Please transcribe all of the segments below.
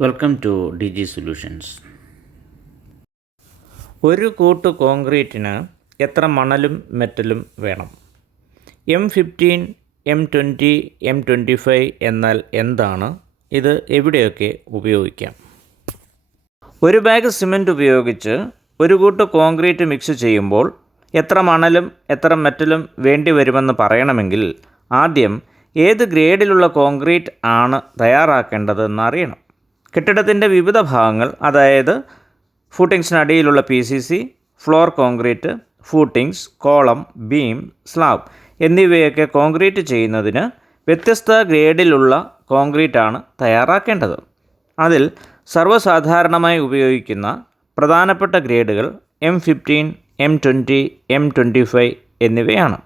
Welcome to DG solutions. ഒരു കൂട്ട് കോൺക്രീറ്റിന് എത്ര മണലും മെറ്റലും വേണം? M15, M20, M25 എന്നാൽ എന്താണ്? ഇത് എവിടെയൊക്കെ ഉപയോഗിക്കാം? ഒരു ബാഗ് സിമൻറ്റ് ഉപയോഗിച്ച് ഒരു കൂട്ട് കോൺക്രീറ്റ് മിക്സ് ചെയ്യുമ്പോൾ എത്ര മണലും എത്ര മെറ്റലും വേണ്ടി വരുമെന്ന് പറയണമെങ്കിൽ ആദ്യം ഏത് ഗ്രേഡിലുള്ള കോൺക്രീറ്റ് ആണ് തയ്യാറാക്കേണ്ടതെന്ന് അറിയണം. കെട്ടിടത്തിൻ്റെ വിവിധ ഭാഗങ്ങൾ, അതായത് ഫൂട്ടിങ്സിനടിയിലുള്ള PCC, floor concrete, footings, column, beam, slab എന്നിവയൊക്കെ കോൺക്രീറ്റ് ചെയ്യുന്നതിന് വ്യത്യസ്ത ഗ്രേഡിലുള്ള കോൺക്രീറ്റാണ് തയ്യാറാക്കേണ്ടത്. അതിൽ സർവ്വസാധാരണമായി ഉപയോഗിക്കുന്ന പ്രധാനപ്പെട്ട ഗ്രേഡുകൾ M15, M20, M25 എന്നിവയാണ്.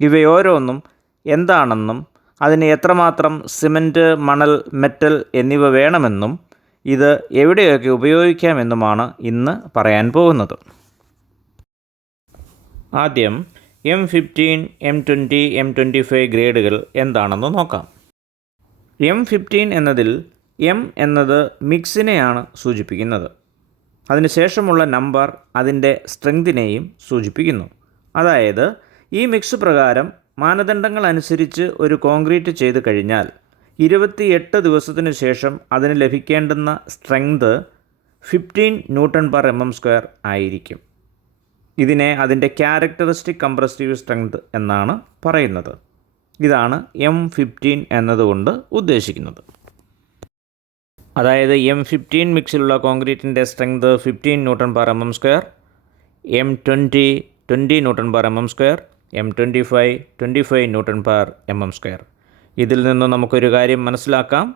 ഇവയോരോന്നും എന്താണെന്നും അതിന് എത്രമാത്രം സിമൻറ്റ്, മണൽ, മെറ്റൽ എന്നിവ വേണമെന്നും ഇത് എവിടെയൊക്കെ ഉപയോഗിക്കാമെന്നുമാണ് ഇന്ന് പറയാൻ പോകുന്നത്. ആദ്യം M15, M20, M25 ഗ്രേഡുകൾ എന്താണെന്ന് നോക്കാം. M15 എന്നതിൽ M എന്നത് മിക്സിനെയാണ് സൂചിപ്പിക്കുന്നത്. അതിനുശേഷമുള്ള നമ്പർ അതിൻ്റെ സ്ട്രെങ്തിനെയും സൂചിപ്പിക്കുന്നു. അതായത് ഈ മിക്സ് പ്രകാരം മാനദണ്ഡങ്ങൾ അനുസരിച്ച് ഒരു കോൺക്രീറ്റ് ചെയ്ത് കഴിഞ്ഞാൽ 28 ദിവസത്തിനു ശേഷം അതിന് ലഭിക്കേണ്ടുന്ന സ്ട്രെങ്ത് 15 Nm/mm² ആയിരിക്കും. ഇതിനെ അതിൻ്റെ ക്യാരക്ടറിസ്റ്റിക് കംപ്രസീവ് സ്ട്രെങ്ത് എന്നാണ് പറയുന്നത്. ഇതാണ് M15 എന്നതുകൊണ്ട് ഉദ്ദേശിക്കുന്നത്. അതായത് M15 മിക്സിലുള്ള കോൺക്രീറ്റിൻ്റെ strength 15 Nm/mm², M20 20 Nm/mm², M25 25 Nm/mm². ഇതിൽ നിന്ന് നമുക്കൊരു കാര്യം മനസ്സിലാക്കാം.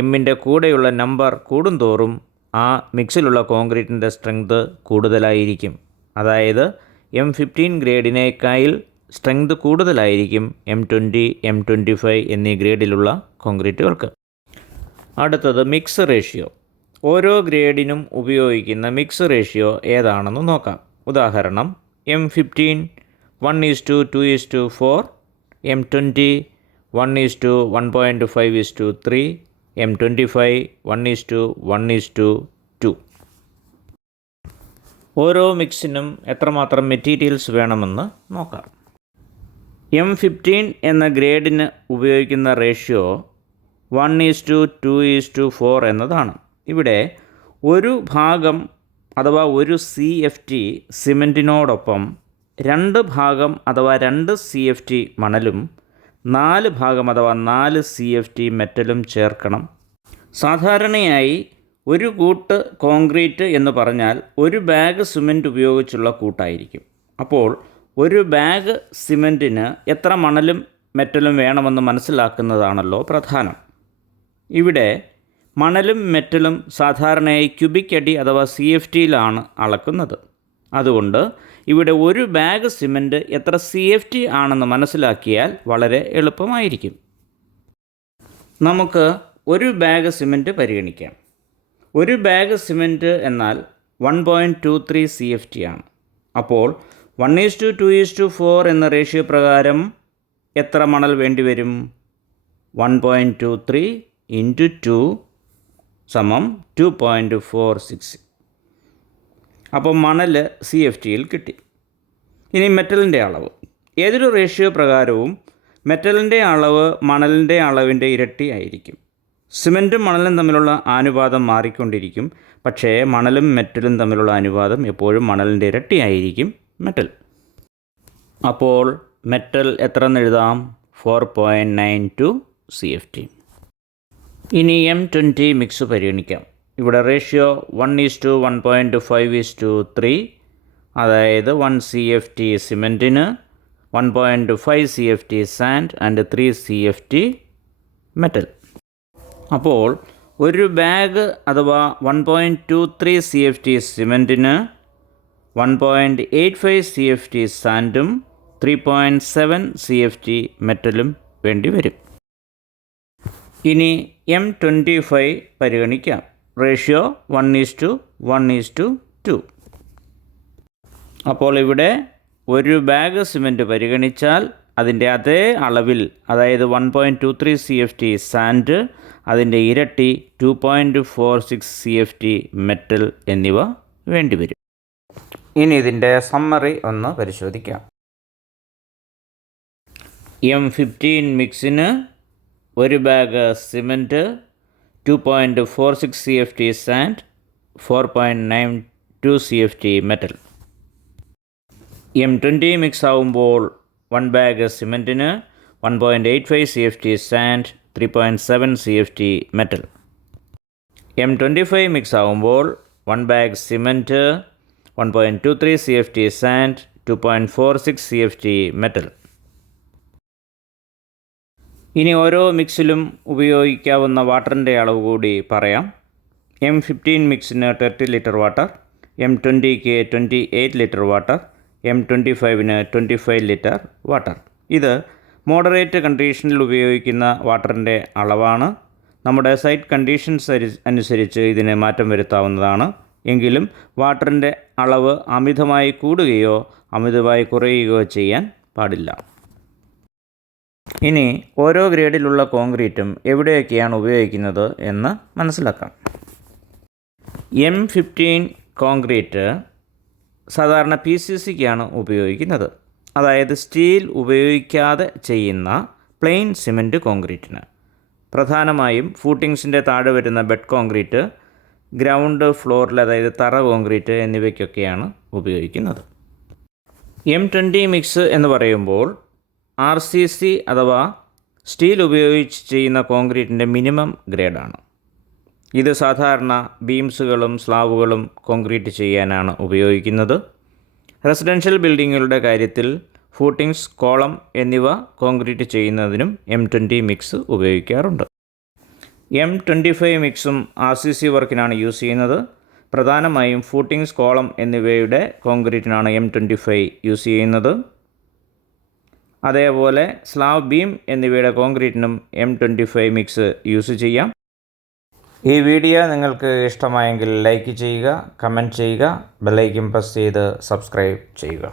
എമ്മിൻ്റെ കൂടെയുള്ള നമ്പർ കൂടുന്തോറും ആ മിക്സിലുള്ള കോൺക്രീറ്റിൻ്റെ സ്ട്രെങ്ത് കൂടുതലായിരിക്കും. അതായത് M15 ഗ്രേഡിനേക്കാൾ സ്ട്രെങ്ത് കൂടുതലായിരിക്കും M20, M25 എന്നീ ഗ്രേഡിലുള്ള കോൺക്രീറ്റുകൾക്ക്. അടുത്തത് മിക്സ് റേഷ്യോ. ഓരോ ഗ്രേഡിനും ഉപയോഗിക്കുന്ന മിക്സ് റേഷ്യോ ഏതാണെന്ന് നോക്കാം. ഉദാഹരണം M15 1:2:4, M20 1:1.5:3, M25 1:1:2. ഓരോ മിക്സിനും എത്രമാത്രം മെറ്റീരിയൽസ് വേണമെന്ന് നോക്കാം. M15 എന്ന ഗ്രേഡിന് ഉപയോഗിക്കുന്ന റേഷ്യോ 1:2:4 എന്നതാണ്. ഇവിടെ ഒരു ഭാഗം അഥവാ ഒരു CFT സിമൻറ്റിനോടൊപ്പം 2 ഭാഗം അഥവാ 2 CFT മണലും 4 ഭാഗം അഥവാ 4 CFT മെറ്റലും ചേർക്കണം. സാധാരണയായി ഒരു കൂട്ട് കോൺക്രീറ്റ് എന്ന് പറഞ്ഞാൽ ഒരു ബാഗ് സിമൻറ്റ് ഉപയോഗിച്ചുള്ള കൂട്ടായിരിക്കും. അപ്പോൾ ഒരു ബാഗ് സിമൻറ്റിന് എത്ര മണലും മെറ്റലും വേണമെന്ന് മനസ്സിലാക്കുന്നതാണല്ലോ പ്രധാനം. ഇവിടെ മണലും മെറ്റലും സാധാരണയായി ക്യൂബിക് അടി അഥവാ CFTയിലാണ് അളക്കുന്നത്. അതുകൊണ്ട് ഇവിടെ ഒരു ബാഗ് സിമൻറ്റ് എത്ര CFT ആണെന്ന് മനസ്സിലാക്കിയാൽ വളരെ എളുപ്പമായിരിക്കും. നമുക്ക് ഒരു ബാഗ് സിമൻറ്റ് പരിഗണിക്കാം. ഒരു ബാഗ് സിമൻറ്റ് എന്നാൽ 1.23 CFT ആണ്. അപ്പോൾ 1:2:4 എന്ന റേഷ്യോ പ്രകാരം എത്ര മണൽ വേണ്ടിവരും? 1.23 × 2 = 2.46. അപ്പോൾ മണൽ CFTയിൽ കിട്ടി. ഇനി മെറ്റലിൻ്റെ അളവ്. ഏതൊരു റേഷ്യോ പ്രകാരവും മെറ്റലിൻ്റെ അളവ് മണലിൻ്റെ അളവിൻ്റെ ഇരട്ടി ആയിരിക്കും. സിമൻറ്റും മണലും തമ്മിലുള്ള അനുപാതം മാറിക്കൊണ്ടിരിക്കും. പക്ഷേ മണലും മെറ്റലും തമ്മിലുള്ള അനുപാതം എപ്പോഴും മണലിൻ്റെ ഇരട്ടി ആയിരിക്കും മെറ്റൽ. അപ്പോൾ മെറ്റൽ എത്ര എന്ന് എഴുതാം? 4.92 CFT. ഇനി M20 മിക്സ് പരിഗണിക്കാം. ഇവിടെ റേഷ്യോ 1:1.5:3, അതായത് 1 CFT സിമൻറ്റിന് 1.5 CFT sand and 3 CFT metal. അപ്പോൾ ഒരു ബാഗ് അഥവാ 1.23 CFT സിമൻറ്റിന് 1.85 CFT സാൻഡും 3.7 CFT മെറ്റലും വേണ്ടി വരും. ഇനി M25 പരിഗണിക്കാം. റേഷ്യോ 1:1:2. അപ്പോൾ ഇവിടെ ഒരു ബാഗ് സിമൻറ്റ് പരിഗണിച്ചാൽ അതിൻ്റെ അതേ അളവിൽ, അതായത് 1.23 CFT സാൻഡ്, അതിൻ്റെ ഇരട്ടി 2.46 CFT മെറ്റൽ എന്നിവ വേണ്ടിവരും. ഇനി ഇതിൻ്റെ സമ്മറി ഒന്ന് പരിശോധിക്കാം. M15 മിക്സിന് 1 bag cement, 2.46 CFT sand, 4.92 CFT metal. M20 mix ആവുമ്പോൾ 1 ബാഗ് സിമൻറ്റിന് 1.85 CFT sand, 3.7 CFT metal. M25 mix ആവുമ്പോൾ 1 bag cement, 1.23 CFT sand, 2.46 CFT metal. ഇനി ഓരോ മിക്സിലും ഉപയോഗിക്കാവുന്ന വാട്ടറിൻ്റെ അളവ് കൂടി പറയാം. M15 മിക്സിന് 30 ലിറ്റർ വാട്ടർ, M20ക്ക് 28 ലിറ്റർ വാട്ടർ, M25ന് 25 ലിറ്റർ വാട്ടർ. ഇത് മോഡറേറ്റ് കണ്ടീഷനിൽ ഉപയോഗിക്കുന്ന വാട്ടറിൻ്റെ അളവാണ്. നമ്മുടെ സൈറ്റ് കണ്ടീഷൻസ് അനുസരിച്ച് ഇതിന് മാറ്റം വരുത്താവുന്നതാണ്. എങ്കിലും വാട്ടറിൻ്റെ അളവ് അമിതമായി കൂടുകയോ അമിതമായി കുറയുകയോ ചെയ്യാൻ പാടില്ല. ഇനി ഓരോ ഗ്രേഡിലുള്ള കോൺക്രീറ്റും എവിടെയൊക്കെയാണ് ഉപയോഗിക്കുന്നത് എന്ന് മനസ്സിലാക്കാം. M15 കോൺക്രീറ്റ് സാധാരണ PCCക്കാണ് ഉപയോഗിക്കുന്നത്. അതായത് സ്റ്റീൽ ഉപയോഗിക്കാതെ ചെയ്യുന്ന പ്ലെയിൻ സിമൻറ്റ് കോൺക്രീറ്റിന്. പ്രധാനമായും ഫൂട്ടിങ്സിൻ്റെ താഴെ വരുന്ന ബെഡ് കോൺക്രീറ്റ്, ഗ്രൗണ്ട് ഫ്ലോറിൽ അതായത് തറ കോൺക്രീറ്റ് എന്നിവയ്ക്കൊക്കെയാണ് ഉപയോഗിക്കുന്നത്. M20 മിക്സ് എന്ന് പറയുമ്പോൾ RCC അഥവാ സ്റ്റീൽ ഉപയോഗിച്ച് ചെയ്യുന്ന കോൺക്രീറ്റിൻ്റെ മിനിമം ഗ്രേഡാണ്. ഇത് സാധാരണ ബീംസുകളും സ്ലാബുകളും കോൺക്രീറ്റ് ചെയ്യാനാണ് ഉപയോഗിക്കുന്നത്. റെസിഡൻഷ്യൽ ബിൽഡിങ്ങുകളുടെ കാര്യത്തിൽ ഫൂട്ടിങ്സ്, കോളം എന്നിവ കോൺക്രീറ്റ് ചെയ്യുന്നതിനും M20 മിക്സ് ഉപയോഗിക്കാറുണ്ട്. M25 മിക്സും RCC വർക്കിനാണ് യൂസ് ചെയ്യുന്നത്. പ്രധാനമായും ഫൂട്ടിങ്സ്, കോളം എന്നിവയുടെ കോൺക്രീറ്റിനാണ് M25 യൂസ് ചെയ്യുന്നത്. അതേപോലെ സ്ലാബ്, ബീം എന്നിവയുടെ കോൺക്രീറ്റിനും M25 മിക്സ് യൂസ് ചെയ്യാം. ഈ വീഡിയോ നിങ്ങൾക്ക് ഇഷ്ടമായെങ്കിൽ ലൈക്ക് ചെയ്യുക, കമൻറ്റ് ചെയ്യുക, ബെൽ ഐക്കൺ പ്രസ് ചെയ്ത് സബ്സ്ക്രൈബ് ചെയ്യുക.